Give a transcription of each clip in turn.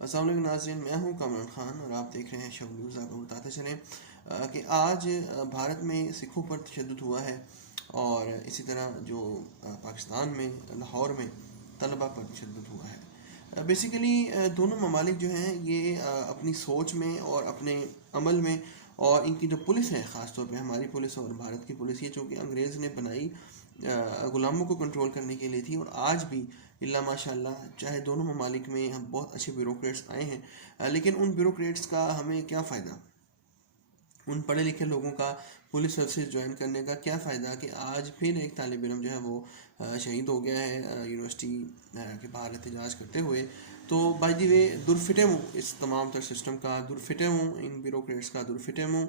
السلام علیکم ناظرین، میں ہوں کامران خان اور آپ دیکھ رہے ہیں شب نیوز۔ آپ کو بتاتے چلیں کہ آج بھارت میں سکھوں پر تشدد ہوا ہے، اور اسی طرح جو پاکستان میں لاہور میں طلبہ پر تشدد ہوا ہے۔ بیسیکلی دونوں ممالک جو ہیں یہ اپنی سوچ میں اور اپنے عمل میں، اور ان کی جو پولیس ہے، خاص طور پہ ہماری پولیس اور بھارت کی پولیس، یہ چونکہ انگریز نے بنائی غلاموں کو کنٹرول کرنے کے لیے تھی، اور آج بھی اللہ ماشاء اللہ چاہے دونوں ممالک میں ہم بہت اچھے بیوروکریٹس آئے ہیں، لیکن ان بیوروکریٹس کا ہمیں کیا فائدہ؟ ان پڑھے لکھے لوگوں کا پولیس سروسز جوائن کرنے کا کیا فائدہ کہ آج پھر ایک طالب علم جو ہے وہ شہید ہو گیا ہے یونیورسٹی کے باہر احتجاج کرتے ہوئے۔ تو بائی دی وے درفٹے ہوں اس تمام تر سسٹم کا، درفٹے ہوں ان بیوروکریٹس کا، درفٹے ہوں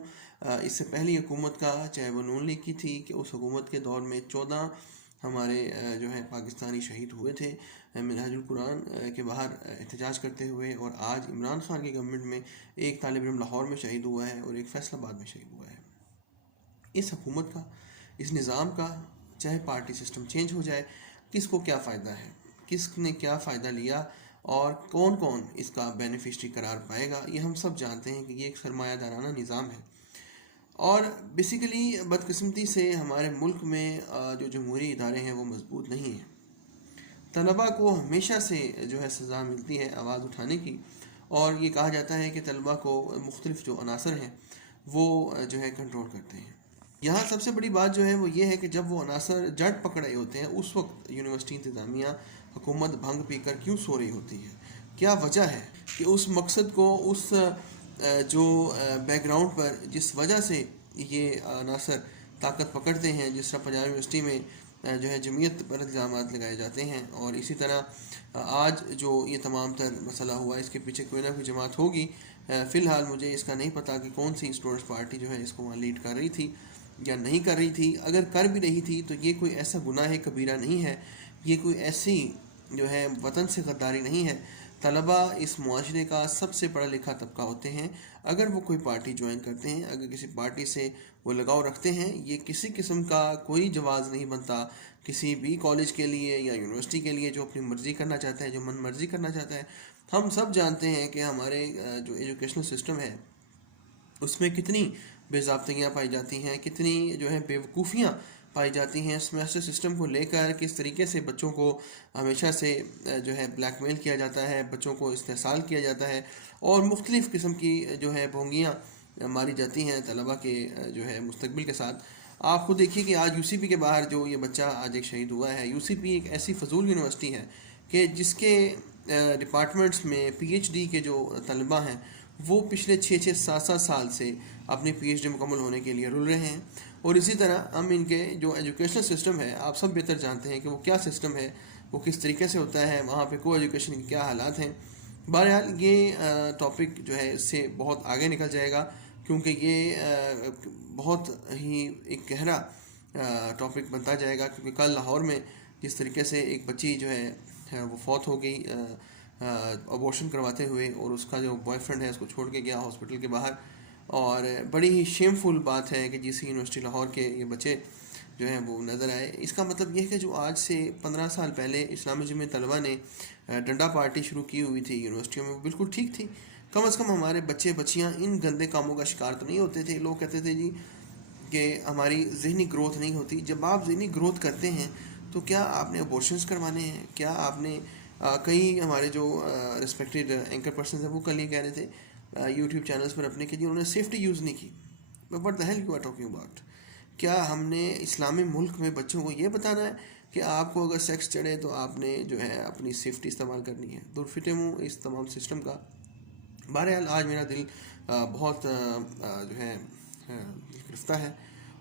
اس سے پہلی حکومت کا، چاہے وہ نون لیگ کی تھی، کہ اس حکومت کے دور میں 14 ہمارے جو ہے پاکستانی شہید ہوئے تھے منہاج القرآن کے باہر احتجاج کرتے ہوئے، اور آج عمران خان کی گورنمنٹ میں ایک طالب علم لاہور میں شہید ہوا ہے اور ایک فیصل آباد میں شہید ہوا ہے۔ اس حکومت کا، اس نظام کا، چاہے پارٹی سسٹم چینج ہو جائے، کس کو کیا فائدہ ہے، کس نے کیا فائدہ لیا، اور کون کون اس کا بینیفیشری قرار پائے گا، یہ ہم سب جانتے ہیں کہ یہ ایک سرمایہ دارانہ نظام ہے۔ اور بیسیکلی بدقسمتی سے ہمارے ملک میں جو جمہوری ادارے ہیں وہ مضبوط نہیں ہیں۔ طلباء کو ہمیشہ سے جو ہے سزا ملتی ہے آواز اٹھانے کی، اور یہ کہا جاتا ہے کہ طلباء کو مختلف جو عناصر ہیں وہ جو ہے کنٹرول کرتے ہیں۔ یہاں سب سے بڑی بات جو ہے وہ یہ ہے کہ جب وہ عناصر جڑ پکڑے ہوتے ہیں، اس وقت یونیورسٹی انتظامیہ حکومت بھنگ پی کر کیوں سو رہی ہوتی ہے؟ کیا وجہ ہے کہ اس مقصد کو، اس جو بیک گراؤنڈ پر جس وجہ سے یہ عناصر طاقت پکڑتے ہیں، جس طرح پنجاب یونیورسٹی میں جو ہے جمعیت پر الزامات لگائے جاتے ہیں، اور اسی طرح آج جو یہ تمام تر مسئلہ ہوا، اس کے پیچھے کوئی نہ کوئی جماعت ہوگی۔ فی الحال مجھے اس کا نہیں پتہ کہ کون سی اسٹوڈنٹس پارٹی جو ہے اس کو وہاں لیڈ کر رہی تھی یا نہیں کر رہی تھی۔ اگر کر بھی رہی تھی تو یہ کوئی ایسا گناہ کبیرہ نہیں ہے، یہ کوئی ایسی جو ہے وطن سے غداری نہیں ہے۔ طلباء اس معاشرے کا سب سے پڑھا لکھا طبقہ ہوتے ہیں، اگر وہ کوئی پارٹی جوائن کرتے ہیں، اگر کسی پارٹی سے وہ لگاؤ رکھتے ہیں، یہ کسی قسم کا کوئی جواز نہیں بنتا کسی بھی کالج کے لیے یا یونیورسٹی کے لیے جو اپنی مرضی کرنا چاہتا ہے، جو من مرضی کرنا چاہتا ہے۔ ہم سب جانتے ہیں کہ ہمارے جو ایجوکیشنل سسٹم ہے اس میں کتنی بے ضابطگیاں پائی جاتی ہیں، کتنی جو ہے بے وقوفیاں پائی جاتی ہیں۔ سمیسٹر سسٹم کو لے کر کس طریقے سے بچوں کو ہمیشہ سے جو ہے بلیک میل کیا جاتا ہے، بچوں کو استحصال کیا جاتا ہے، اور مختلف قسم کی جو ہے بھونگیاں ماری جاتی ہیں طلباء کے جو ہے مستقبل کے ساتھ۔ آپ خود دیکھیے کہ آج یو سی پی کے باہر جو یہ بچہ آج ایک شہید ہوا ہے، یو سی پی ایک ایسی فضول یونیورسٹی ہے کہ جس کے ڈپارٹمنٹس میں پی ایچ ڈی کے جو طلباء ہیں وہ پچھلے 6-7 سال سے اپنی پی ایچ ڈی مکمل ہونے کے لیے رل رہے ہیں۔ اور اسی طرح ہم ان کے جو ایجوکیشنل سسٹم ہے، آپ سب بہتر جانتے ہیں کہ وہ کیا سسٹم ہے، وہ کس طریقے سے ہوتا ہے، وہاں پہ کو ایجوکیشن کے کیا حالات ہیں۔ بہرحال یہ ٹاپک جو ہے اس سے بہت آگے نکل جائے گا، کیونکہ یہ بہت ہی ایک گہرا ٹاپک بنتا جائے گا، کیونکہ کل لاہور میں جس طریقے سے ایک بچی جو ہے وہ فوت ہو گئی ابورشن کرواتے ہوئے، اور اس کا جو بوائے فرینڈ ہے اس کو چھوڑ کے گیا ہاسپٹل کے باہر، اور بڑی ہی شیم فل بات ہے کہ جی سی یونیورسٹی لاہور کے یہ بچے جو ہیں وہ نظر آئے۔ اس کا مطلب یہ ہے کہ جو آج سے 15 سال پہلے اسلامی جمعیت طلبہ نے ڈنڈا پارٹی شروع کی ہوئی تھی یونیورسٹیوں میں، وہ بالکل ٹھیک تھی۔ کم از کم ہمارے بچے بچیاں ان گندے کاموں کا شکار تو نہیں ہوتے تھے۔ لوگ کہتے تھے جی کہ ہماری ذہنی گروتھ نہیں ہوتی۔ جب آپ ذہنی گروتھ کرتے ہیں تو کیا آپ نے ابورشنز کروانے ہیں؟ کیا آپ نے کئی ہمارے جو ریسپیکٹڈ اینکر پرسنز ہیں وہ کل یہ کہہ رہے تھے یوٹیوب چینلز پر اپنے کہ جی انہوں نے سیفٹی یوز نہیں کی۔ What the hell you are talking about? کیا ہم نے اسلامی ملک میں بچوں کو یہ بتانا ہے کہ آپ کو اگر سیکس چڑھے تو آپ نے جو ہے اپنی سیفٹی استعمال کرنی ہے؟ درفتم ہوں اس تمام سسٹم کا۔ بہرحال آج میرا دل بہت جو ہے گرفتہ ہے،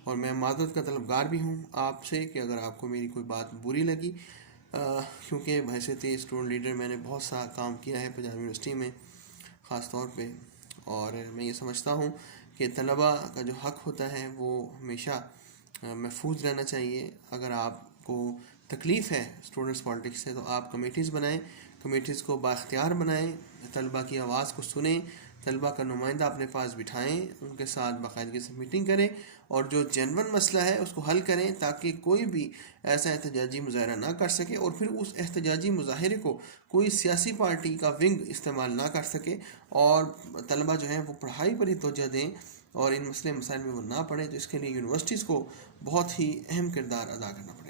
اور میں معذرت کا طلبگار بھی ہوں آپ سے کہ اگر آپ کو میری کوئی بات بری لگی، کیونکہ بحیثیت اسٹوڈنٹ لیڈر میں نے بہت سا کام کیا ہے پنجاب یونیورسٹی میں خاص طور پہ، اور میں یہ سمجھتا ہوں کہ طلباء کا جو حق ہوتا ہے وہ ہمیشہ محفوظ رہنا چاہیے۔ اگر آپ کو تکلیف ہے اسٹوڈنٹس پالیٹکس سے تو آپ کمیٹیز بنائیں، کمیٹیز کو بااختیار بنائیں، طلباء کی آواز کو سنیں، طلباء کا نمائندہ اپنے پاس بٹھائیں، ان کے ساتھ باقاعدگی سے میٹنگ کریں، اور جو جینون مسئلہ ہے اس کو حل کریں تاکہ کوئی بھی ایسا احتجاجی مظاہرہ نہ کر سکے اور پھر اس احتجاجی مظاہرے کو کوئی سیاسی پارٹی کا ونگ استعمال نہ کر سکے، اور طلبہ جو ہیں وہ پڑھائی پر ہی توجہ دیں اور ان مسائل میں وہ نہ پڑھیں۔ تو اس کے لیے یونیورسٹیز کو بہت ہی اہم کردار ادا کرنا پڑے۔